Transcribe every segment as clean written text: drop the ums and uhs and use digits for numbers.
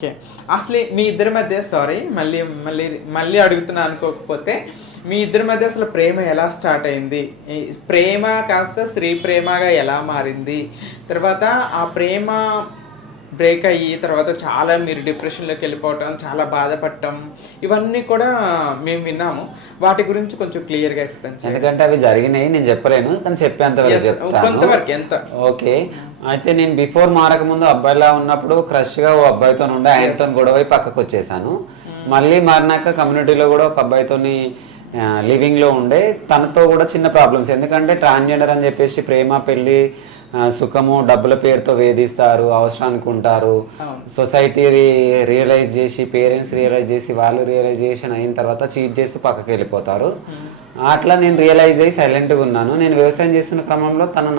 Okay. అసలు మీ ఇద్దరి మధ్య సారీ మళ్ళీ మళ్ళీ మళ్ళీ అడుగుతున్నా అనుకోకపోతే, మీ ఇద్దరి మధ్య అసలు ప్రేమ ఎలా స్టార్ట్ అయింది? ఈ ప్రేమ కాస్త స్త్రీ ప్రేమగా ఎలా మారింది? తర్వాత ఆ ప్రేమ బ్రేక్ అయ్యి తర్వాత చాలా మీరు డిప్రెషన్‌లోకి వెళ్ళిపోవటం, చాలా బాధపడటం ఇవన్నీ కూడా మేము విన్నాము. వాటి గురించి కొంచెం క్లియర్‌గా ఎక్స్‌ప్లెయిన్ చేయండి. ఎందుకంటే అవి జరిగినాయి నేను చెప్పలేను, కానీ చెప్పేంత వరకు చెప్తాను. కొంతవరకు ఎంత? ఓకే. అయితే నేను బిఫోర్ మారకముందు అబ్బాయిలా ఉన్నప్పుడు క్రష్గా ఓ అబ్బాయితో ఉండే ఆయనతో గొడవ పక్కకు వచ్చేసాను. మళ్ళీ మారినాక కమ్యూనిటీలో కూడా ఒక అబ్బాయితోని లివింగ్లో ఉండే, తనతో కూడా చిన్న ప్రాబ్లమ్స్. ఎందుకంటే ట్రాన్స్జెండర్ అని చెప్పేసి ప్రేమ పెళ్ళి సుఖము డబ్బుల పేరుతో వేధిస్తారు, అవసరానికి ఉంటారు. సొసైటీ రియలైజ్ చేసి, పేరెంట్స్ రియలైజ్ చేసి, వాళ్ళు రియలైజేషన్ అయిన తర్వాత చీట్ చేసి పక్కకి వెళ్ళిపోతారు. అట్లా నేను రియలైజ్ అయ్యి సైలెంట్గా ఉన్నాను. నేను వ్యవసాయం చేస్తున్న క్రమంలో తను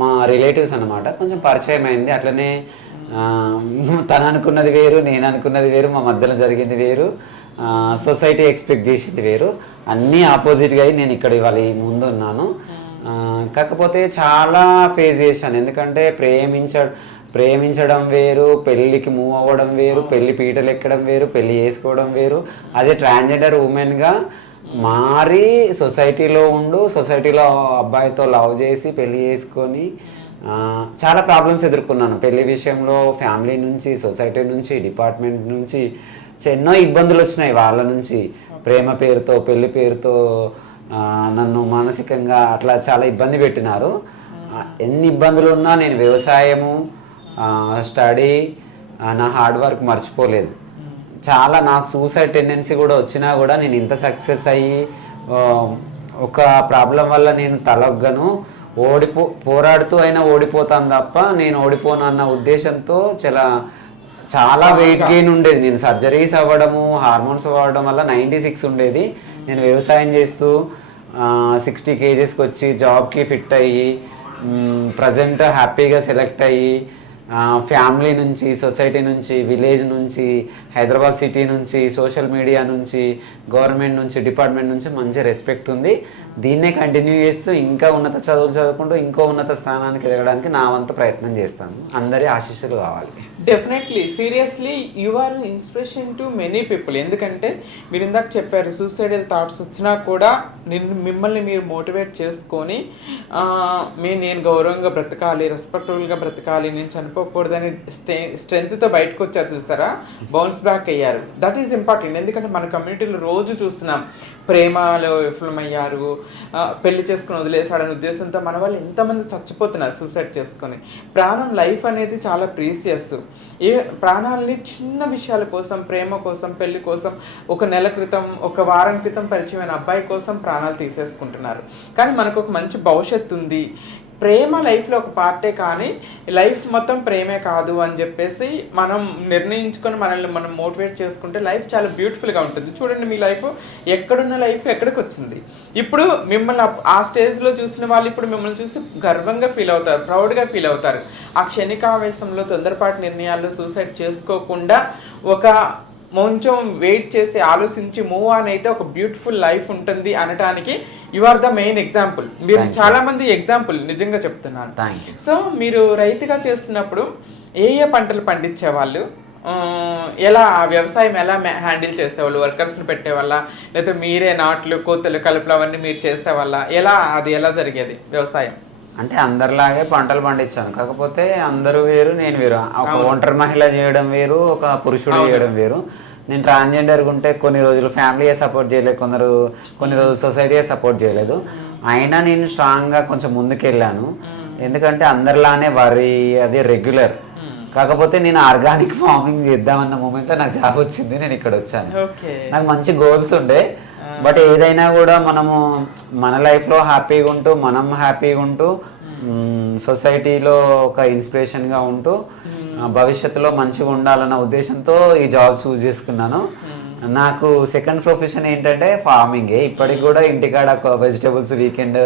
మా రిలేటివ్స్ అనమాట, కొంచెం పరిచయం అయింది. అట్లనే తను అనుకున్నది వేరు, నేను అనుకున్నది వేరు, మా మధ్యలో జరిగింది వేరు, సొసైటీ ఎక్స్పెక్ట్ చేసింది వేరు. అన్నీ ఆపోజిట్గా అయ్యి నేను ఇక్కడ ఇవాళ ముందు ఉన్నాను. కాకపోతే చాలా ఫేస్ చేశాను. ఎందుకంటే ప్రేమించడం వేరు, పెళ్ళికి మూవ్ అవ్వడం వేరు, పెళ్లి పీటలు ఎక్కడం వేరు, పెళ్లి చేసుకోవడం వేరు. అదే ట్రాన్స్జెండర్ ఉమెన్గా మారి సొసైటీలో అబ్బాయితో లవ్ చేసి పెళ్లి చేసుకొని చాలా ప్రాబ్లమ్స్ ఎదుర్కొన్నాను. పెళ్లి విషయంలో ఫ్యామిలీ నుంచి, సొసైటీ నుంచి, డిపార్ట్మెంట్ నుంచి ఎన్నో ఇబ్బందులు వచ్చినాయి. వాళ్ళ నుంచి ప్రేమ పేరుతో, పెళ్లి పేరుతో నన్ను మానసికంగా అట్లా చాలా ఇబ్బంది పెట్టినారు. ఎన్ని ఇబ్బందులు ఉన్నా నేను వ్యవసాయము, స్టడీ, నా హార్డ్ వర్క్ మర్చిపోలేదు. చాలా నాకు సూసైడ్ టెండెన్సీ కూడా వచ్చినా కూడా నేను ఇంత సక్సెస్ అయ్యి ఒక ప్రాబ్లం వల్ల నేను తలొగ్గను, పోరాడుతూ అయినా ఓడిపోతాను తప్ప నేను ఓడిపోను అన్న ఉద్దేశంతో చాలా వెయిట్ గెయిన్ ఉండేది. నేను సర్జరీస్ అవ్వడము, హార్మోన్స్ అవ్వడం వల్ల 96 ఉండేది. నేను వ్యవసాయం చేస్తూ 60 kgsకి వచ్చి జాబ్కి ఫిట్ అయ్యి ప్రజెంట్ హ్యాపీగా సెలెక్ట్ అయ్యి ఫ్యామిలీ నుంచి, సొసైటీ నుంచి, విలేజ్ నుంచి, హైదరాబాద్ సిటీ నుంచి, సోషల్ మీడియా నుంచి, గవర్నమెంట్ నుంచి, డిపార్ట్మెంట్ నుంచి మంచి రెస్పెక్ట్ ఉంది. దీన్నే కంటిన్యూ చేస్తూ ఇంకా ఉన్నత చదువులు చదువుకుంటూ ఇంకో ఉన్నత స్థానానికి ఎదగడానికి నా వంతు ప్రయత్నం చేస్తాను. అందరి ఆశీస్సులు కావాలి. Definitely, seriously you are inspiration to many people. ఎందుకంటే మీరు ఇందాక చెప్పారు సూసైడల్ థాట్స్ వచ్చినా కూడా మిమ్మల్ని మీరు మోటివేట్ చేసుకొని నేను గౌరవంగా బ్రతకాలి, రెస్పెక్టబుల్గా బ్రతకాలి, నేను చనిపోకూడదని స్ట్రెంగ్త్తో బయటకు వచ్చారు చూస్తారా, బౌన్స్ బ్యాక్ అయ్యారు. That is important. ఎందుకంటే మన కమ్యూనిటీలో రోజు చూస్తున్నాం ప్రేమలో విఫలమయ్యారు, పెళ్లి చేసుకుని వదిలేశాడనే ఉద్దేశంతో మన వాళ్ళు ఎంతమంది చచ్చిపోతున్నారు సూసైడ్ చేసుకొని. ప్రాణం, లైఫ్ అనేది చాలా ప్రీసియస్. ప్రాణాలని చిన్న విషయాల కోసం, ప్రేమ కోసం, పెళ్లి కోసం, ఒక నెల క్రితం, ఒక వారం క్రితం పరిచయమైన అబ్బాయి కోసం ప్రాణాలు తీసేసుకుంటున్నారు. కానీ మనకు ఒక మంచి భవిష్యత్తు ఉంది, ప్రేమ లైఫ్లో ఒక పార్టే, కానీ లైఫ్ మొత్తం ప్రేమే కాదు అని చెప్పేసి మనం నిర్ణయించుకొని మనల్ని మనం మోటివేట్ చేసుకుంటే లైఫ్ చాలా బ్యూటిఫుల్గా ఉంటుంది. చూడండి, మీ లైఫ్ ఎక్కడున్న లైఫ్ ఎక్కడికి వచ్చింది. ఇప్పుడు మిమ్మల్ని ఆ స్టేజ్లో చూసిన వాళ్ళు ఇప్పుడు మిమ్మల్ని చూసి గర్వంగా ఫీల్ అవుతారు, ప్రౌడ్గా ఫీల్ అవుతారు. ఆ క్షణికావేశంలో, తొందరపాటు నిర్ణయాల్లో సూసైడ్ చేసుకోకుండా ఒక కొంచెం వెయిట్ చేసి ఆలోచించి మూవ్ ఆన్ అయితే ఒక బ్యూటిఫుల్ లైఫ్ ఉంటుంది అనటానికి you are the main example. మీరు చాలా మంది ఎగ్జాంపుల్, నిజంగా చెప్తున్నాను. సో మీరు రైతుగా చేస్తున్నప్పుడు ఏ పంటలు పండించేవాళ్ళు, ఎలా వ్యవసాయం ఎలా హ్యాండిల్ చేసేవాళ్ళు? వర్కర్స్ని పెట్టేవాళ్ళ, లేకపోతే మీరే నాట్లు, కోతలు, కలుపులు అవన్నీ మీరు చేసేవాళ్ళ? ఎలా జరిగేది వ్యవసాయం? అంటే అందరిలాగే పంటలు పండించాను, కాకపోతే అందరూ వేరు, నేను వేరు. ఒక ఒంటరి మహిళ చేయడం వేరు, ఒక పురుషుడు చేయడం వేరు. నేను ట్రాన్స్జెండర్గా ఉంటే కొన్ని రోజులు ఫ్యామిలీయే సపోర్ట్ చేయలేదు, కొన్ని రోజులు సొసైటీయే సపోర్ట్ చేయలేదు. అయినా నేను స్ట్రాంగ్గా కొంచెం ముందుకెళ్ళాను. ఎందుకంటే అందరిలానే వరి అది రెగ్యులర్, కాకపోతే నేను ఆర్గానిక్ ఫార్మింగ్ చేద్దామన్న మూమెంట్లో నాకు జాబ్ వచ్చింది, నేను ఇక్కడ వచ్చాను. నాకు మంచి గోల్స్ ఉండే, బట్ ఏదైనా కూడా మనము మన లైఫ్లో హ్యాపీగా ఉంటూ, మనం హ్యాపీగా ఉంటూ, సొసైటీలో ఒక ఇన్స్పిరేషన్గా ఉంటూ, భవిష్యత్తులో మంచిగా ఉండాలన్న ఉద్దేశంతో ఈ జాబ్ చూస్ చేసుకున్నాను. నాకు సెకండ్ ప్రొఫెషన్ ఏంటంటే ఫార్మింగే. ఇప్పటికి కూడా ఇంటికాడ వెజిటేబుల్స్ వీకెండ్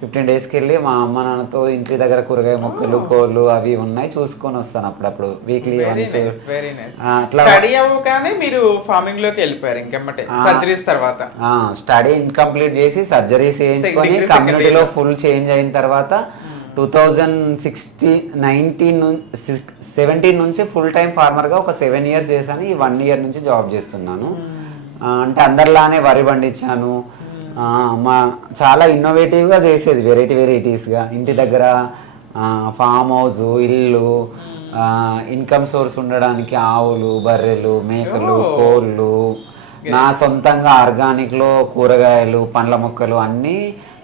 15 daysకి వెళ్ళి మా అమ్మ నాన్నతో ఇంటి దగ్గర కూరగాయ మొక్కలు, కోళ్ళు అవి ఉన్నాయి, చూసుకొని వస్తాను అప్పుడప్పుడు, వీక్లీ వన్స్. అట్లా స్టడీ అవ్వగానే మీరు ఫార్మింగ్ లోకి వెళ్ళిపోయారు ఇంకెమ్మటే సర్జరీస్ తర్వాత? స్టడీ ఇన్కంప్లీట్ చేసి సర్జరీస్ చేయించుకొని కమ్యూనిటీలో ఫుల్ చేంజ్ అయిన తర్వాత 2017 నుంచి ఫుల్ టైం ఫార్మర్గా ఒక 7 years చేశాను. ఈ 1 year నుంచి జాబ్ చేస్తున్నాను. అంటే అందరిలానే వరి పండించాను. మా చాలా ఇన్నోవేటివ్గా చేసేది, వెరైటీస్గా. ఇంటి దగ్గర ఫామ్ హౌస్, ఇల్లు, ఇన్కమ్ సోర్స్ ఉండడానికి ఆవులు, బర్రెలు, మేకలు, కోళ్ళు, నా సొంతంగా ఆర్గానిక్లో కూరగాయలు, పండ్ల మొక్కలు అన్నీ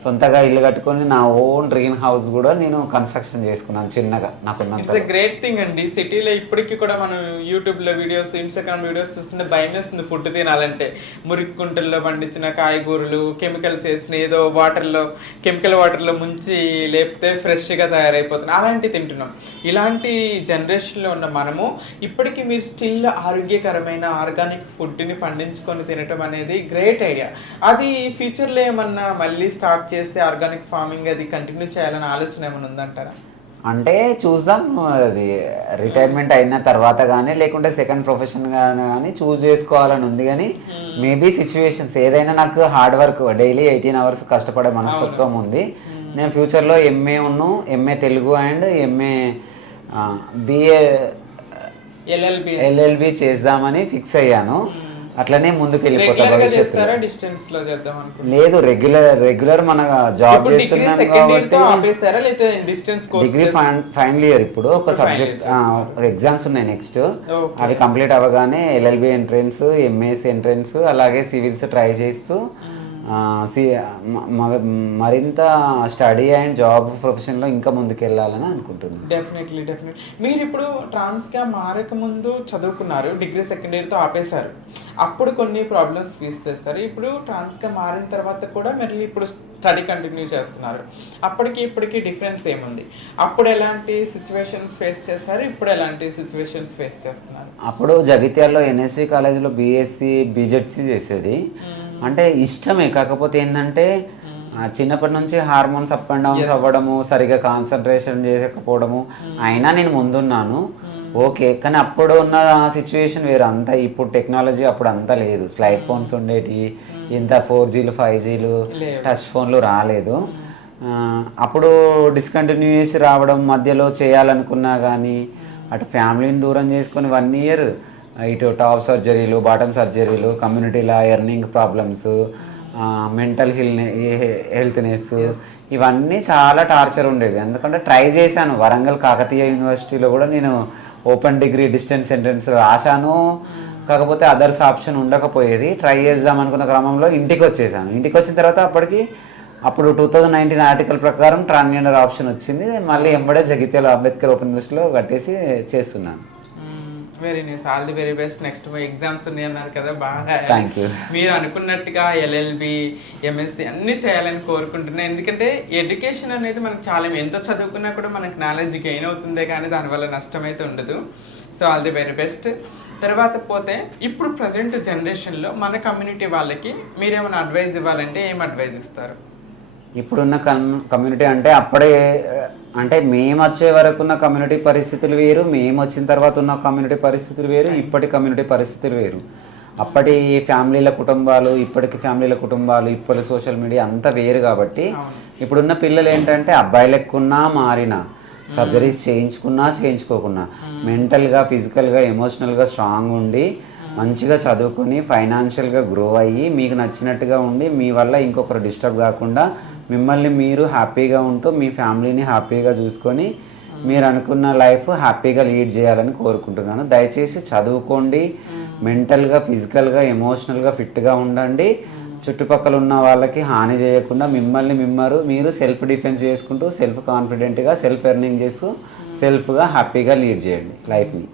సొంతగా ఇల్లు కట్టుకొని నా ఓన్ గ్రీన్ హౌస్ కూడా నేను కన్స్ట్రక్షన్ చేసుకున్నాను చిన్నగా నాకున్నంత. ఇట్స్ ఎ గ్రేట్ థింగ్ అండి. సిటీలో ఇప్పటికీ కూడా మనం యూట్యూబ్లో వీడియోస్, ఇన్స్టాగ్రామ్ వీడియోస్ చూస్తుంటే భయం వేస్తుంది ఫుడ్ తినాలంటే. మురికి కుంటల్లో పండించిన కాయగూరలు, కెమికల్స్ వేసిన ఏదో కెమికల్ వాటర్లో ముంచి లేపితే ఫ్రెష్గా తయారైపోతుంది, అలాంటివి తింటున్నాం. ఇలాంటి జనరేషన్లో ఉన్న మనము ఇప్పటికీ మీరు స్టిల్ ఆరోగ్యకరమైన ఆర్గానిక్ ఫుడ్ని పండించుకొని తినటం అనేది గ్రేట్ ఐడియా. అది ఫ్యూచర్లో ఏమన్నా మళ్ళీ స్టార్ట్ చేస్తే ఆర్గానిక్ ఫార్మింగ్ అది కంటిన్యూ చేయాలని ఆలోచన ఏమైనా ఉందంటారా? అంటే చూద్దాం, అది రిటైర్మెంట్ అయిన తర్వాత కానీ లేకుంటే సెకండ్ ప్రొఫెషన్ కానీ చూస్ చేసుకోవాలని ఉంది. కానీ మేబీ సిచ్యువేషన్స్ ఏదైనా, నాకు హార్డ్ వర్క్ డైలీ 18 hours కష్టపడే మనస్తత్వం ఉంది. నేను ఫ్యూచర్లో MA Telugu and MA BA LLB చేద్దామని ఫిక్స్ అయ్యాను. అట్లనే ముందుకు వెళ్ళిపోతా. లేదు, రెగ్యులర్ మన జాబ్ చేస్తున్నాను కాబట్టి డిగ్రీ ఫైనల్ ఇయర్. ఇప్పుడు ఒక సబ్జెక్ట్ ఎగ్జామ్స్ ఉన్నాయి నెక్స్ట్, అవి కంప్లీట్ అవ్వగానే ఎల్ఎల్బి ఎంట్రన్స్, ఎంఎస్సి ఎంట్రన్స్, అలాగే సివిల్స్ ట్రై చేస్తూ మరింత స్టడీ అండ్ జాబ్ ప్రొఫెషన్లో ఇంకా ముందుకు వెళ్ళాలని అనుకుంటున్నాను. డెఫినెట్లీ. మీరు ఇప్పుడు ట్రాన్స్గా మారక ముందు చదువుకున్నారు, డిగ్రీ సెకండ్ ఇయర్తో ఆపేశారు. అప్పుడు కొన్ని ప్రాబ్లమ్స్ ఫేస్ చేస్తారు. ఇప్పుడు ట్రాన్స్గా మారిన తర్వాత కూడా మళ్ళీ ఇప్పుడు స్టడీ కంటిన్యూ చేస్తున్నారు. అప్పటికి ఇప్పటికి డిఫరెన్స్ ఏముంది? అప్పుడు ఎలాంటి సిచ్యువేషన్స్ ఫేస్ చేస్తారు, ఇప్పుడు ఎలాంటి సిచ్యువేషన్స్ ఫేస్ చేస్తున్నారు? అప్పుడు జగిత్యాల్లో ఎన్ఎస్వి కాలేజీలో బీఎస్సీ బీజెడ్సీ చేసేది. అంటే ఇష్టమే, కాకపోతే ఏంటంటే చిన్నప్పటి నుంచి హార్మోన్స్ అప్ అండ్ డౌన్స్ అవ్వడము, సరిగా కాన్సన్ట్రేషన్ చేయకపోవడము. అయినా నేను ముందున్నాను, ఓకే. కానీ అప్పుడు ఉన్న సిచ్యువేషన్ వేరు. అంతా ఇప్పుడు టెక్నాలజీ అప్పుడు అంతా లేదు. స్లైడ్ ఫోన్స్ ఉండేటి, ఇంత 4Gలు 5Gలు టచ్ ఫోన్లు రాలేదు. అప్పుడు డిస్కంటిన్యూ చేసి రావడం, మధ్యలో చేయాలనుకున్నా కానీ అటు ఫ్యామిలీని దూరం చేసుకొని 1 year ఇటు టాప్ సర్జరీలు, బాటమ్ సర్జరీలు, కమ్యూనిటీలో ఎర్నింగ్ ప్రాబ్లమ్స్, మెంటల్ హెల్త్నెస్, ఇవన్నీ చాలా టార్చర్ ఉండేవి. ఎందుకంటే ట్రై చేశాను. వరంగల్ కాకతీయ యూనివర్సిటీలో కూడా నేను ఓపెన్ డిగ్రీ డిస్టెన్స్ ఎంట్రన్స్ రాశాను. కాకపోతే అదర్స్ ఆప్షన్ ఉండకపోయేది. ట్రై చేద్దాం అనుకున్న క్రమంలో ఇంటికి వచ్చేసాను. ఇంటికి వచ్చిన తర్వాత అప్పుడు 2019 ఆర్టికల్ ప్రకారం ట్రాన్స్జెండర్ ఆప్షన్ వచ్చింది. మళ్ళీ ఎంబడే జగిత్యాల అంబేద్కర్ ఓపెన్ యూనివర్సిటీలో కట్టేసి చేస్తున్నాను. Very nice, all the very best. Next exams ఉన్నాయి అన్నారు కదా, బాగా థ్యాంక్ యూ. మీరు అనుకున్నట్టుగా ఎల్ఎల్బి, ఎంఎస్సి అన్నీ చేయాలని కోరుకుంటున్నాను. ఎందుకంటే ఎడ్యుకేషన్ అనేది మనకు చాలా, ఎంత చదువుకున్నా కూడా మనకు నాలెడ్జ్ గెయిన్ అవుతుందే కానీ దానివల్ల నష్టం అయితే ఉండదు. So all the very best. తర్వాత పోతే ఇప్పుడు ప్రజెంట్ జనరేషన్లో మన కమ్యూనిటీ వాళ్ళకి మీరేమైనా అడ్వైజ్ ఇవ్వాలంటే ఏం అడ్వైజ్ ఇస్తారు? ఇప్పుడున్న కమ్యూనిటీ అంటే మేము వచ్చే వరకు ఉన్న కమ్యూనిటీ పరిస్థితులు వేరు, మేము వచ్చిన తర్వాత ఉన్న కమ్యూనిటీ పరిస్థితులు వేరు, ఇప్పటి కమ్యూనిటీ పరిస్థితులు వేరు. అప్పటి ఫ్యామిలీల కుటుంబాలు, ఇప్పటికి ఫ్యామిలీల కుటుంబాలు, ఇప్పటి సోషల్ మీడియా అంతా వేరు. కాబట్టి ఇప్పుడున్న పిల్లలు ఏంటంటే అబ్బాయిలు ఎక్కున్నా మారినా, సర్జరీస్ చేయించుకోకున్నా మెంటల్గా, ఫిజికల్గా, ఎమోషనల్గా స్ట్రాంగ్ ఉండి మంచిగా చదువుకొని ఫైనాన్షియల్గా గ్రో అయ్యి మీకు నచ్చినట్టుగా ఉండి మీ వల్ల ఇంకొకరు డిస్టర్బ్ కాకుండా మిమ్మల్ని మీరు హ్యాపీగా ఉంటూ మీ ఫ్యామిలీని హ్యాపీగా చూసుకొని మీరు అనుకున్న లైఫ్ హ్యాపీగా లీడ్ చేయాలని కోరుకుంటున్నాను. దయచేసి చదువుకోండి, మెంటల్గా, ఫిజికల్గా, ఎమోషనల్గా ఫిట్గా ఉండండి. చుట్టుపక్కల ఉన్న వాళ్ళకి హాని చేయకుండా మిమ్మల్ని మీరు సెల్ఫ్ డిఫెన్స్ చేసుకుంటూ సెల్ఫ్ కాన్ఫిడెంట్గా, సెల్ఫ్ ఎర్నింగ్ చేస్తూ సెల్ఫ్గా హ్యాపీగా లీడ్ చేయండి లైఫ్ని.